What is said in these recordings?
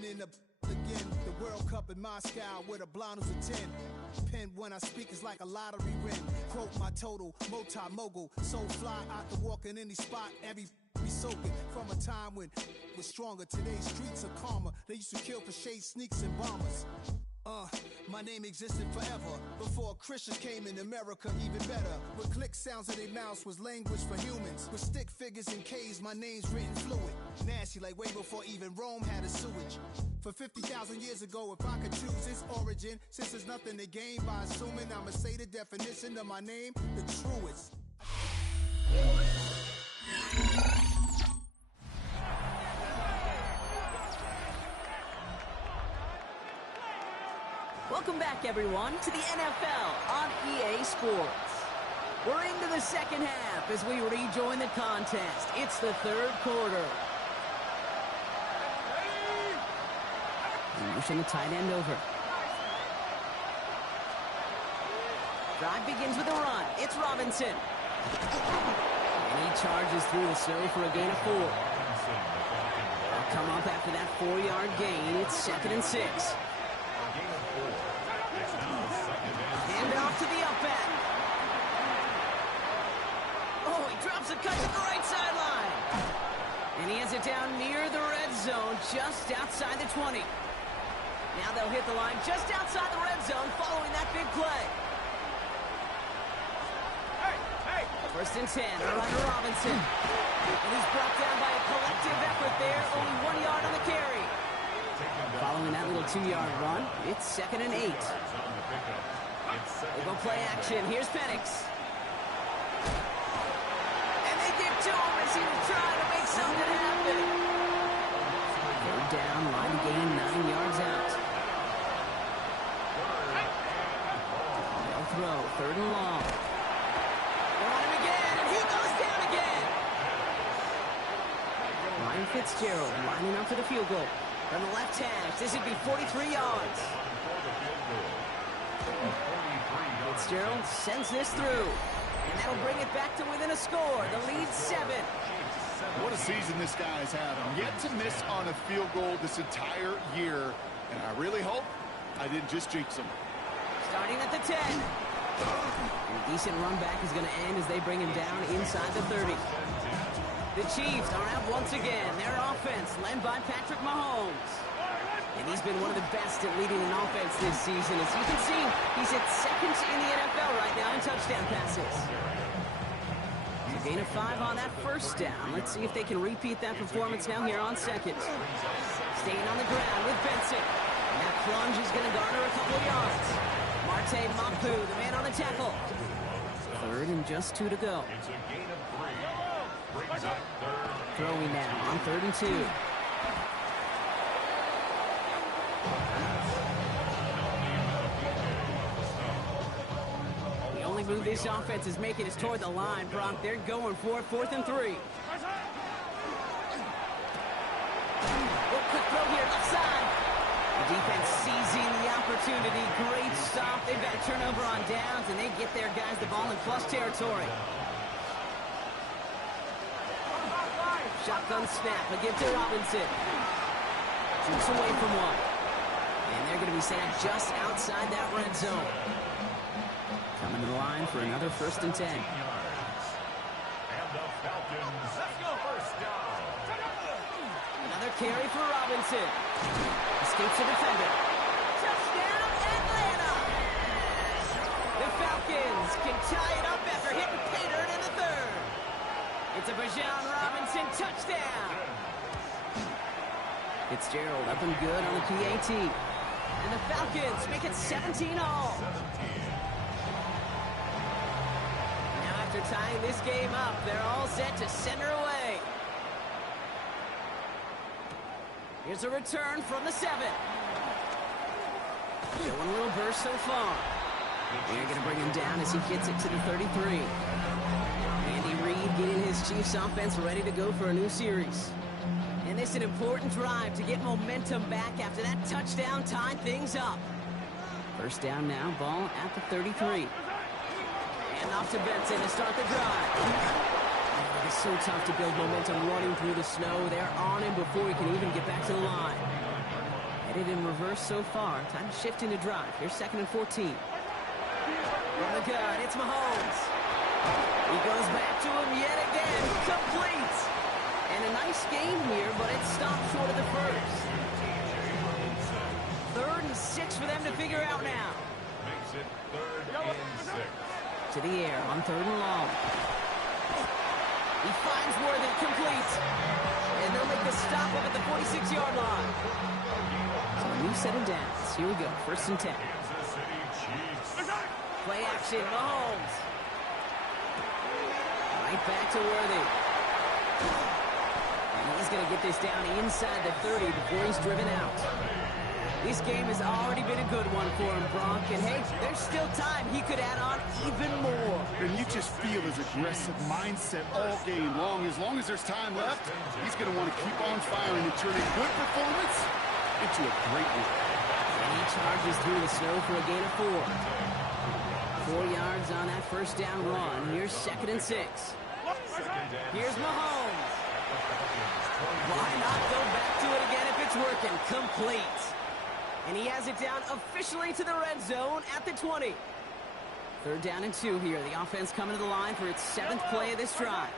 Living in the again, the World Cup in Moscow with a blonde who's a 10. Pen when I speak is like a lottery win. Quote my total, multi-mogul. So fly, I can walk in any spot, every be soaking. From a time when was stronger. Today's streets are calmer. They used to kill for shade sneaks and bombers. My name existed forever. Before Christians came in America, even better. With click sounds of their mouths was language for humans. With stick figures and K's, my name's written fluid. Nasty like way before even Rome had a sewage. For 50,000 years ago, if I could choose its origin, since there's nothing to gain by assuming, I'ma say the definition of my name, the truest. Welcome back, everyone, to the NFL on EA Sports. We're into the second half as we rejoin the contest. It's the third quarter. Pushing the tight end over. Drive begins with a run. It's Robinson. And he charges through the snow for a gain of 4. They'll come up after that 4-yard gain. It's 2nd and 6. Hand off to the up end. Oh, he drops a cut to the right sideline. And he has it down near the red zone, just outside the 20. Now they'll hit the line just outside the red zone following that big play. First and 10, around to Robinson. And he's brought down by a collective effort there, only 1 yard on the carry. Following that little 2-yard run, it's 2nd and 8. They go play action. Here's Penix. And they give to him as he was trying to make something happen. Third down, line to gain 9 yards out. They'll throw, 3rd and long. They're on him again, and he goes down again. Ryan Fitzgerald lining up for the field goal. From the left hash, this would be 43 yards. Fitzgerald sends this through. And that'll bring it back to within a score. The lead's 7. What a season this guy's having. Yet to miss on a field goal this entire year. And I really hope I didn't just jinx him. Starting at the 10. And a decent run back is going to end as they bring him down inside the 30. The Chiefs are out once again. Their offense led by Patrick Mahomes. And he's been one of the best at leading an offense this season. As you can see, he's at 2nd in the NFL right now in touchdown passes. A gain of 5 on that first down. Let's see if they can repeat that performance now here on 2nd. Staying on the ground with Benson. And that plunge is going to garner a couple of yards. Marte Mapu, the man on the tackle. 3rd and just 2 to go. Throwing now on 3rd and 2. The only move this offense is making is toward the line, Brock. They're going for 4th and 3. Quick throw here, left side. The defense seizing the opportunity. Great stop. They've got a turnover on downs, and they get their guys the ball in plus territory. Shotgun snap, a give to Robinson. Shoots away from one. And they're going to be sent just outside that red zone. Coming to the line for another 1st and 10. And the Falcons, let's go first down. Another carry for Robinson. Escapes the defender. Touchdown, Atlanta! The Falcons can tie it up after hitting Pater in the 3rd. It's a Bijan Robinson touchdown. Fitzgerald up and good on the PAT. And the Falcons make it 17 all. Now after tying this game up, they're all set to send her away. Here's a return from the 7. Showing a little burst so far. They're going to bring him down as he gets it to the 33. Andy Reid getting his Chiefs offense ready to go for a new series. And this is an important drive to get momentum back after that touchdown tied things up. First down now, ball at the 33. And off to Benson to start the drive. It's so tough to build momentum running through the snow. They're on him before he can even get back to the line. Headed in reverse so far. Time to shift into drive. Here's 2nd and 14. From the gun, it's Mahomes. He goes back to him yet again. Complete. And a nice gain here, but it stopped short of the first. 3rd and 6 for them to figure out now. Makes it 3rd and 6. To the air on 3rd and long. He finds Worthy, complete. And they'll make the stop up at the 46-yard line. So a new set of downs. Here we go, 1st and 10. Kansas City Chiefs. Play action, Mahomes. Right back to Worthy. And he's going to get this down inside the 30 before he's driven out. This game has already been a good one for him, Bronk. And hey, there's still time. He could add on even more. And you just feel his aggressive mindset all game long. As long as there's time left, he's going to want to keep on firing and turn a good performance into a great one. And he charges through the snow for a gain of 4. 4 yards on that 1st down run. Here's 2nd and 6. Here's Mahomes. Why not go back to it again if it's working? Complete. And he has it down officially to the red zone at the 20. 3rd down and 2 here. The offense coming to the line for its 7th play of this drive.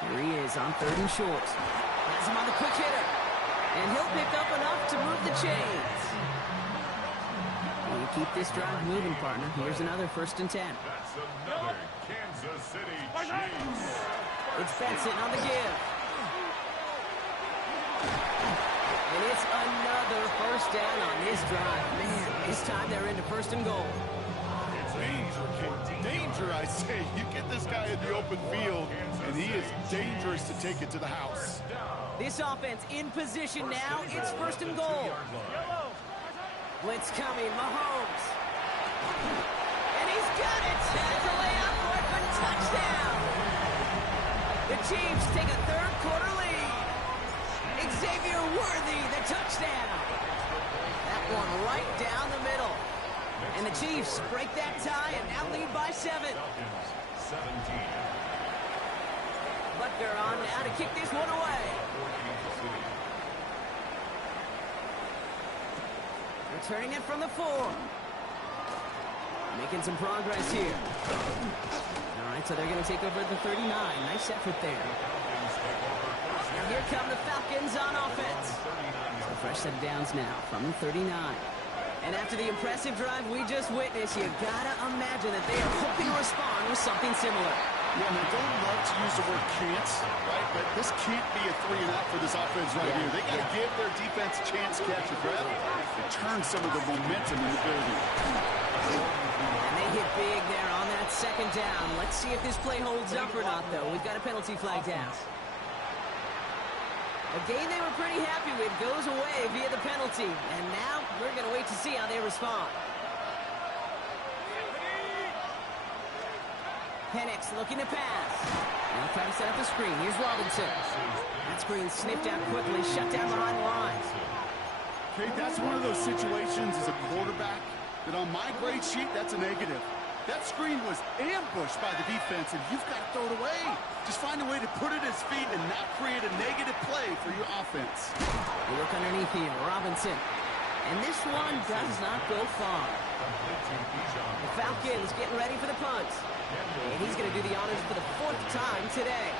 Here he is on 3rd and short. Has him on the quick hitter. And he'll pick up enough to move the chains. You keep this drive moving, partner. Here's another 1st and 10. That's another Kansas City Chiefs. It's Benson on the give. And it's another 1st down on this drive. Man, this time they're into 1st and goal. Danger, kid. Danger, I say. You get this guy in the open field, and he is dangerous to take it to the house. This offense in position now. It's 1st and goal. Blitz coming, Mahomes. And he's got it. Has a layup for it, but touchdown. The Chiefs take a 3rd quarter lead. Xavier Worthy, the touchdown. That one right down the middle. And the Chiefs break that tie and now lead by 7. 17. Butker on now to kick this one away. Returning it from the 4. Making some progress here. All right, so they're going to take over at the 39. Nice effort there. Now here come the Falcons on offense. So fresh set of downs now from the 39. And after the impressive drive we just witnessed, you gotta imagine that they are hoping to respond with something similar. Yeah, and I don't love to use the word can't, right? But this can't be a 3 and out for this offense right here. They got to give their defense a chance to catch a breath and turn some of the momentum in the building. And they hit big there on that 2nd down. Let's see if this play holds up or not, though. We've got a penalty flag down. A game they were pretty happy with goes away via the penalty. And now we're going to wait to see how they respond. Penix looking to pass. Now try to set up the screen. Here's Robinson. That screen sniffed out quickly, shut down behind the lines. Okay, that's one of those situations as a quarterback that on my grade sheet, that's a negative. That screen was ambushed by the defense, and you've got to throw it away. Just find a way to put it at his feet and not create a negative play for your offense. We look underneath here, Robinson. And this one does not go far. The Falcons getting ready for the punt. And he's going to do the honors for the 4th time today.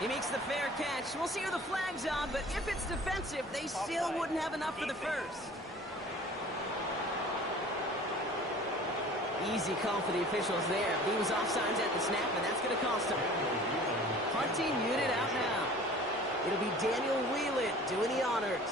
He makes the fair catch. We'll see who the flag's on, but if it's defensive, they still wouldn't have enough for the 1st. Easy call for the officials there. He was offsides at the snap, and that's going to cost him. Punting unit out now. It'll be Daniel Wheelan doing the honors.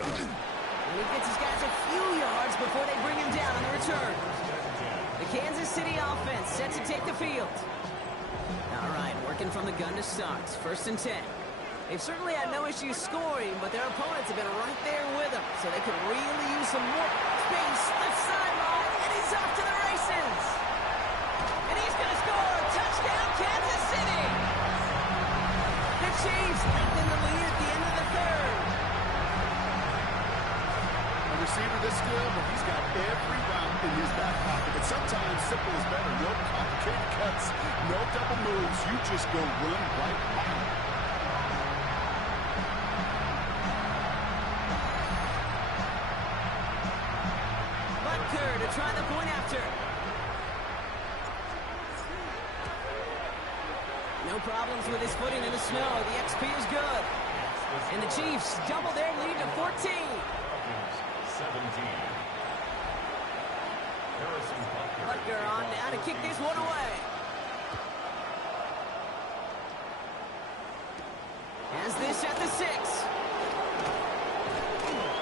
And he gets his guys a few yards before they bring him down on the return. The Kansas City offense set to take the field. All right, working from the gun to start. 1st and 10. They've certainly had no issues scoring, but their opponents have been right there with them, so they could really use some more space. Left sideline, and he's off to the races. And he's going to score. Touchdown, Kansas City. The Chiefs lengthen the lead at the end of the 3rd. A receiver this good, but he's got every route in his back pocket, but sometimes simple is better. No complicated cuts, no double moves. You just go run right by him. Butker to try the point after. No problems with his footing in the snow. The XP is good. And the Chiefs double their lead to 14. 17. Butker on now to kick this one away. Has this at the 6.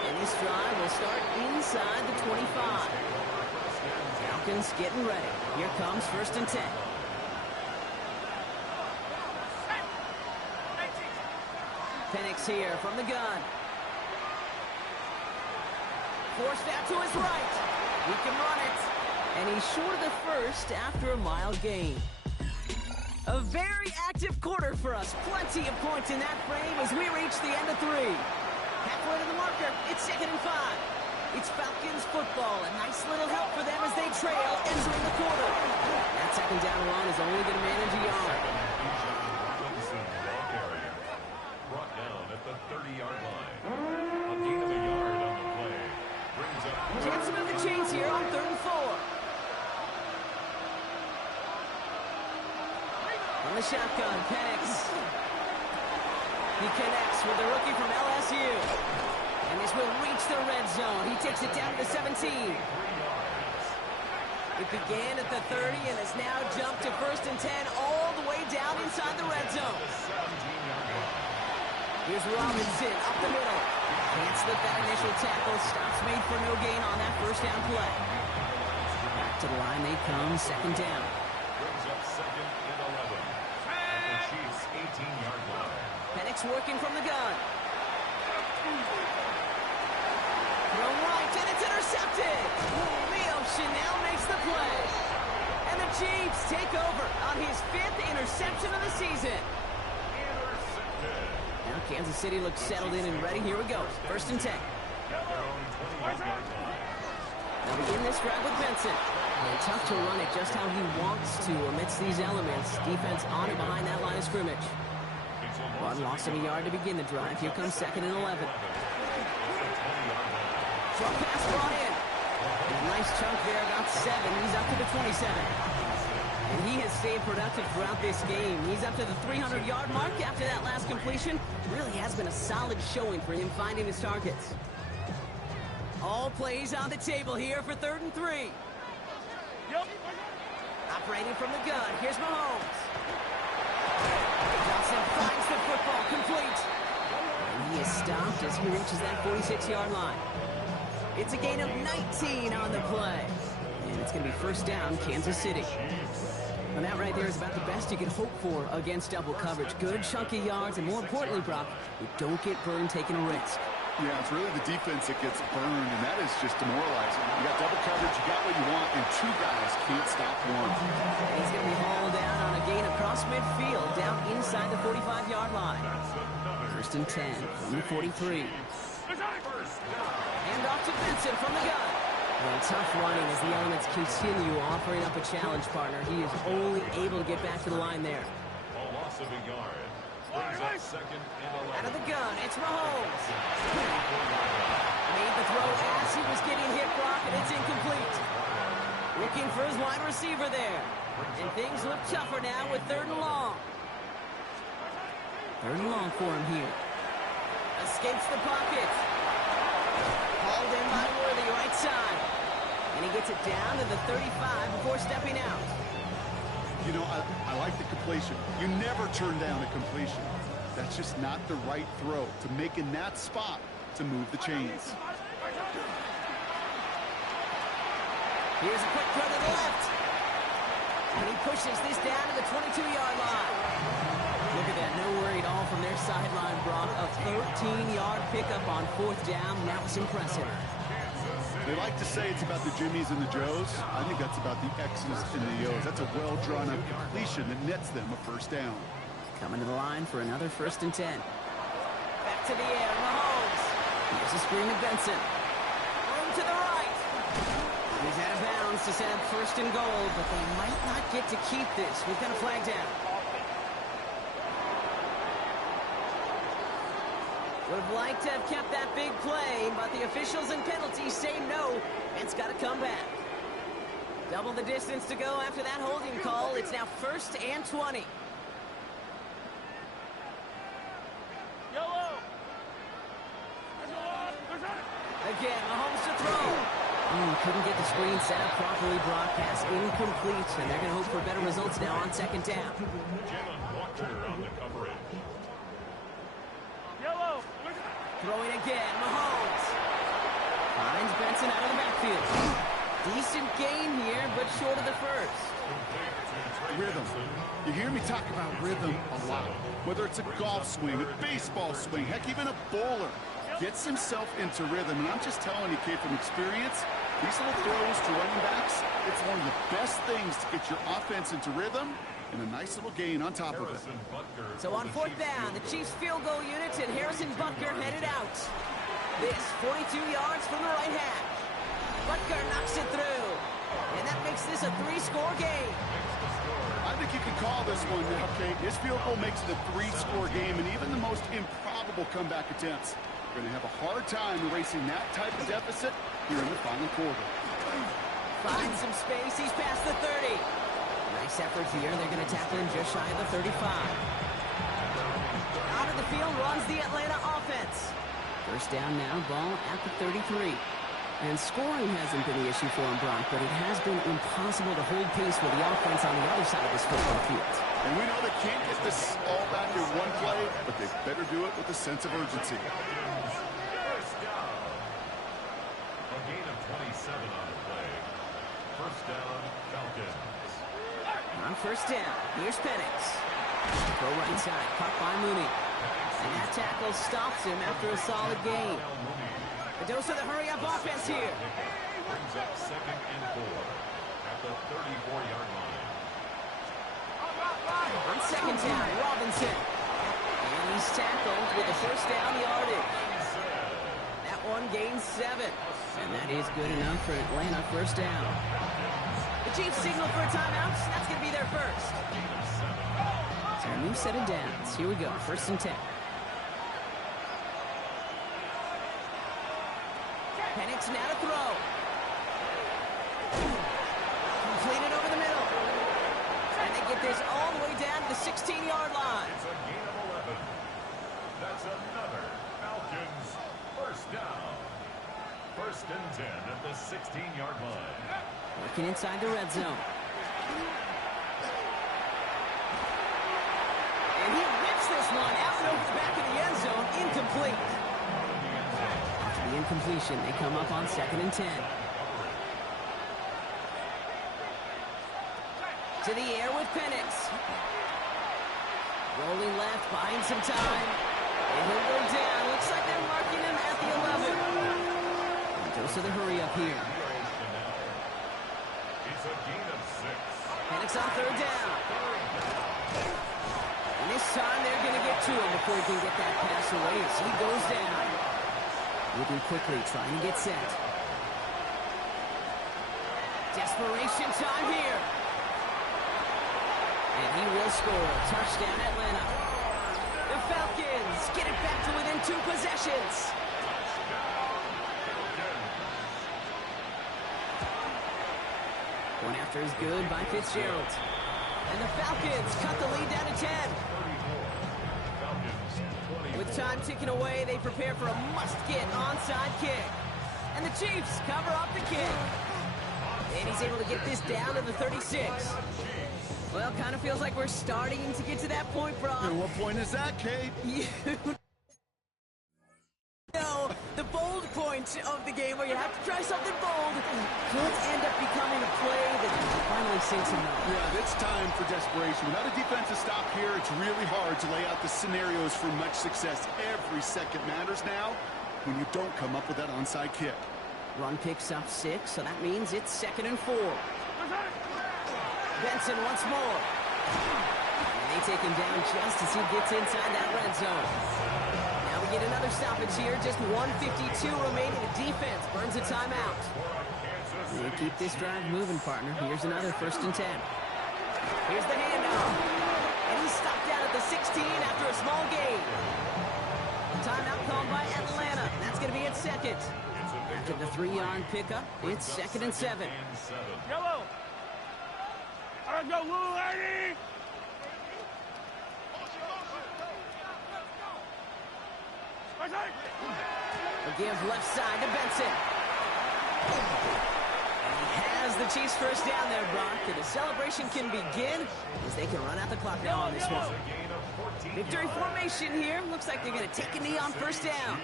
And this drive will start inside the 25. Falcons getting ready. Here comes 1st and 10. Penix here from the gun. Forced out to his right. He can run it. And he's short of the first after a mild gain. A very active quarter for us. Plenty of points in that frame as we reach the end of 3. Halfway to the marker. It's 2nd and 5. It's Falcons football. A nice little help for them as they trail entering the quarter. That 2nd down run is only going to manage a yard. Brought down at the 30-yard line. A gain of a yard on the play. Brings up... Chance to move the chains here on 3rd and 4. On the shotgun, Penix. He connects with the rookie from LSU. And this will reach the red zone. He takes it down to the 17. It began at the 30 and has now jumped to 1st and 10 all the way down inside the red zone. Here's Robinson up the middle. Can't slip that initial tackle. Stops made for no gain on that 1st down play. Back to the line they come, 2nd down. Brings up 2nd and 11. At the Chiefs' 18-yard line. Penix working from the gun. Throw right, and it's intercepted. Leo Chanel makes the play. And the Chiefs take over on his 5th interception of the season. Now Kansas City looks settled in and ready. Here we go. 1st and 10. They'll begin this drive with Benson. And tough to run it just how he wants to amidst these elements. Defense on it behind that line of scrimmage. One loss of a yard to begin the drive. Here comes 2nd and 11. Short pass brought in. And a nice chunk there, about 7. He's up to the 27. And he has stayed productive throughout this game. He's up to the 300-yard mark after that last completion. Really has been a solid showing for him finding his targets. All plays on the table here for 3rd and 3. Operating from the gun. Here's Mahomes. Johnson finds the football complete. And he is stopped as he reaches that 46-yard line. It's a gain of 19 on the play. And it's going to be 1st down, Kansas City. And that right there is about the best you can hope for against double coverage. Good chunky yards, and more importantly, Brock, you don't get burned taking a risk. Yeah, it's really the defense that gets burned, and that is just demoralizing. You got double coverage, you got what you want, and 2 guys can't stop one. And he's going to be hauled down on a gain across midfield, down inside the 45-yard line. 1st and 10 from the 43. Hand off to Benson from the gun. And tough running as the elements continue offering up a challenge partner. He is only able to get back to the line there. A loss of a yard. Brings up 2nd and 11. Out of the gun, it's Mahomes. Made the throw as he was getting hit, Brock, and it's incomplete. Looking for his wide receiver there. And things look tougher now with 3rd and long. 3rd and long for him here. Escapes the pocket. Hauled in by Worthy, right side. And he gets it down to the 35 before stepping out. You know, I like the completion. You never turn down a completion. That's just not the right throw to make in that spot to move the chains. Here's a quick throw to the left. And he pushes this down to the 22-yard line. Look at that, no worry at all from their sideline, Brock. A 13-yard pickup on 4th down. That was impressive. They like to say it's about the Jimmies and the Joes. I think that's about the X's and the O's. That's a well-drawn-up completion that nets them a 1st down. Coming to the line for another 1st and 10. Back to the air, Mahomes. Here's a screen to Benson. Room to the right. Here's out of bounds to set up first and goal, but they might not get to keep this. We've got a flag down. Would have liked to have kept that big play, but the officials and penalties say no, and it's got to come back. Double the distance to go after that holding call. It's now 1st and 20. Again, Mahomes to throw. Couldn't get the screen set up properly. Broadcast incomplete, and they're going to hope for better results now on 2nd down. On the coverage. Throwing again, Mahomes. Finds Benson out of the backfield. Decent gain here, but short of the first. Rhythm. You hear me talk about rhythm a lot. Whether it's a golf swing, a baseball swing, heck, even a bowler. Gets himself into rhythm, and I'm just telling you, kid, from experience, these little throws to running backs, it's one of the best things to get your offense into rhythm and a nice little gain on top of it. So on 4th down, the Chiefs field goal unit and Harrison Butker headed out. This 42 yards from the right hash. Butker knocks it through, and that makes this a 3-score game. I think you can call this one now, Kate. His field goal makes it a 3-score game, and even the most improbable comeback attempts are going to have a hard time erasing that type of deficit here in the final quarter. Finds some space. He's past the 30. Nice effort here. They're going to tackle him just shy of the 35. Out of the field runs the Atlanta offense. 1st down now, ball at the 33. And scoring hasn't been the issue for him, Bronk, but it has been impossible to hold pace with the offense on the other side of this football field. And we know they can't get this all back in one play, but they better do it with a sense of urgency. A gain of 27 on the play. 1st down, Falcons. On 1st down, here's Penix. Go right side, caught by Mooney. And that tackle stops him after a solid gain. A dose of the hurry-up offense here. Brings up 2nd and 4 at the 34-yard line. On 2nd down, Robinson. And he's tackled with a 1st down yardage. That one gains 7. And that is good enough for Atlanta 1st down. The Chiefs signal for a timeout. That's going to be their first. So a new set of downs. Here we go, 1st and 10. Penix now to throw. Completed over the middle. And they get this all the way down to the 16-yard line. It's a gain of 11. That's another Falcons 1st down. 1st and 10 at the 16-yard line. Working inside the red zone. And he rips this one out and over the back of the end zone. Incomplete. After the incompletion, they come up on 2nd and 10. To the air with Penix. Rolling left, buying some time. And he'll go down. Looks like they're marking him at the 11. And goes to the hurry up here. It's a gain of 6. Penix on 3rd down. And this time they're going to get to him before he can get that pass away as he goes down. Moving quickly, trying to get set. Desperation time here. And he will score. Touchdown, Atlanta. The Falcons get it back to within 2 possessions. One after is good by Fitzgerald. And the Falcons cut the lead down to 10. With time ticking away, they prepare for a must-get onside kick. And the Chiefs cover up the kick. And he's able to get this down to the 36. Well, kind of feels like we're starting to get to that point, Brock. And what point is that, Kate? You know, the bold point of the game where you have to try something bold could end up becoming a play that finally sinks him out. Yeah, it's time for desperation. Without a defensive stop here, it's really hard to lay out the scenarios for much success. Every second matters now when you don't come up with that onside kick. Run picks up 6, so that means it's 2nd and 4. Benson once more. And they take him down just as he gets inside that red zone. Now we get another stoppage here. Just 1:52 remaining. The defense burns a timeout. They keep this drive moving, partner. Here's another 1st and 10. Here's the handoff. And he's stopped down at the 16 after a small gain. Timeout called by Atlanta. That's going to be its 2nd. After the 3-yard pickup, it's 2nd and 7. Yellow. Let's go, little lady. They'll give left side to Benson. And he has the Chiefs 1st down there, Brock. And the celebration can begin as they can run out the clock now on this one. Victory formation here. Looks like they're going to take a knee on 1st down.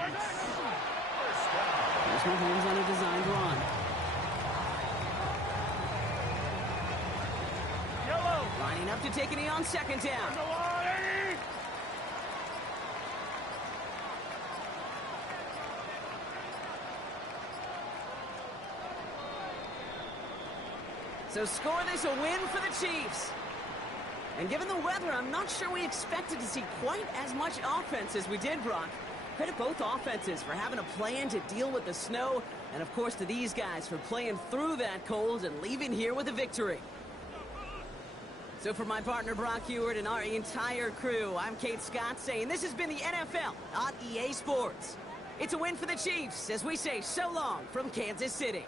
There's Mahomes on a designed run. Lining up to take a knee on 2nd down. So score this a win for the Chiefs. And given the weather, I'm not sure we expected to see quite as much offense as we did, Brock. Credit both offenses for having a plan to deal with the snow, and of course to these guys for playing through that cold and leaving here with a victory. So for my partner Brock Heward and our entire crew, I'm Kate Scott saying this has been the NFL on EA Sports. It's a win for the Chiefs as we say so long from Kansas City.